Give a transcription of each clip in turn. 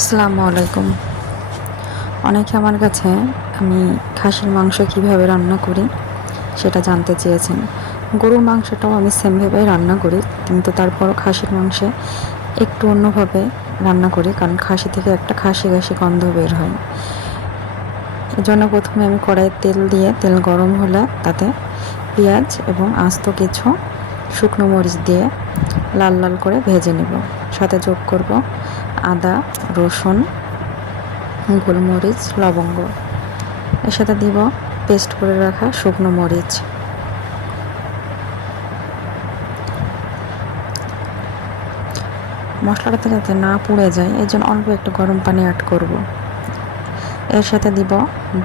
আসসালামু আলাইকুম। অনেকে আমার কাছে আমি খাসির মাংস কিভাবে রান্না করি সেটা জানতে চেয়েছেন। গরুর মাংসটাও আমি সেমভাবেই রান্না করি, কিন্তু তারপরও খাসির মাংসে একটু অন্যভাবে রান্না করি, কারণ খাসি থেকে একটা খাসি গন্ধ বের হয়। এজন্য প্রথমে আমি কড়াইয়ে তেল দিয়ে তেল গরম হলে তাতে পেঁয়াজ এবং আস্ত কিছু শুকনো মরিচ দিয়ে লাল লাল করে ভেজে নেব। সাথে যোগ করব আদা, রসুন, গোলমরিচ, লবঙ্গ। এর সাথে দিব পেস্ট করে রাখা শুকনো মরিচ। মশলাটা যাতে না পুড়ে যায় এই জন্য অল্প একটু গরম পানি অ্যাড করব। এর সাথে দিব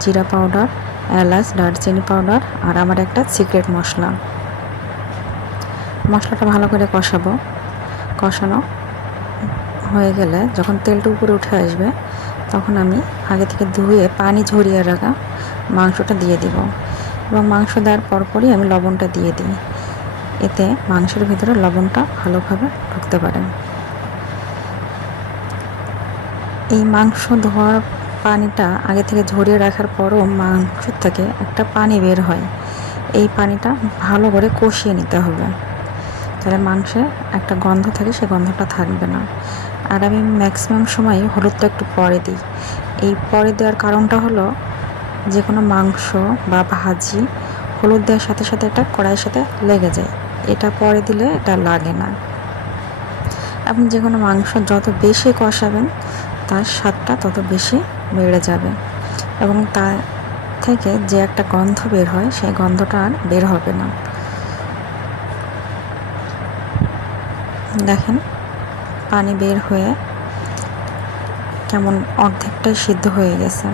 জিরা পাউডার, এলাচ, দারচিনি পাউডার আর আমার একটা সিক্রেট মশলা। মশলাটা ভালো করে কষানো হয়ে গেলে যখন তেলটা উপরে উঠে আসবে তখন আমি আগে থেকে ধুয়ে পানি ঝরিয়ে রাখা মাংসটা দিয়ে দিব এবং মাংস দেওয়ার পরপরই আমি লবণটা দিয়ে দিই, এতে মাংসের ভিতরে লবণটা ভালোভাবে ঢুকতে পারে। এই মাংস ধোয়ার পানিটা আগে থেকে ঝরিয়ে রাখার পরও মাংস থেকে একটা পানি বের হয়, এই পানিটা ভালো করে কষিয়ে নিতে হবে, তাহলে মাংসে একটা গন্ধ থাকে, সে গন্ধটা থাকবে না। আর আমি ম্যাক্সিমাম সময় হলুদটা একটু পরে দিই। এই পরে দেওয়ার কারণটা হলো যে কোনো মাংস বা ভাজি হলুদ দেওয়ার সাথে সাথে এটা কড়াইয়ের সাথে লেগে যায়, এটা পরে দিলে এটা লাগে না। আপনি যে কোনো মাংস যত বেশি কষাবেন তার স্বাদটা তত বেশি বেড়ে যাবে এবং তা থেকে যে একটা গন্ধ বের হয় সেই গন্ধটা আর বের হবে না। দেখেন পানি বের হয়ে কেমন অর্ধেকটাই সিদ্ধ হয়ে গেছে।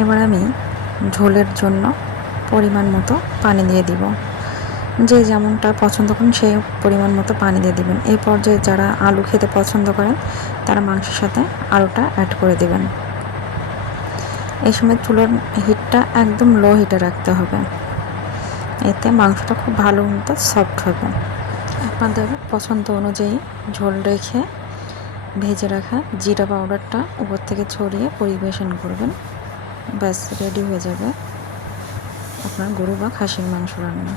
এবার আমি ঝোলের জন্য পরিমাণ মতো পানি দিয়ে দিব। যে যেমনটা পছন্দ করেন সেই পরিমাণ মতো পানি দিয়ে দিবেন। এই পর্যায়ে যারা আলু খেতে পছন্দ করেন তারা মাংসের সাথে আলুটা অ্যাড করে দেবেন। এই সময় চুলার হিটটা একদম লো হিটে রাখতে হবে, এতে মাংসটা খুব ভালো মতো সফট হবে। আপনাদের পছন্দ অনুযায়ী ঝোল রেখে ভেজে রাখা জিরা পাউডারটা উপর থেকে ছড়িয়ে পরিবেশন করবেন। ব্যাস রেডি হয়ে যাবে আপনার গরু বা খাসির মাংস রান্না।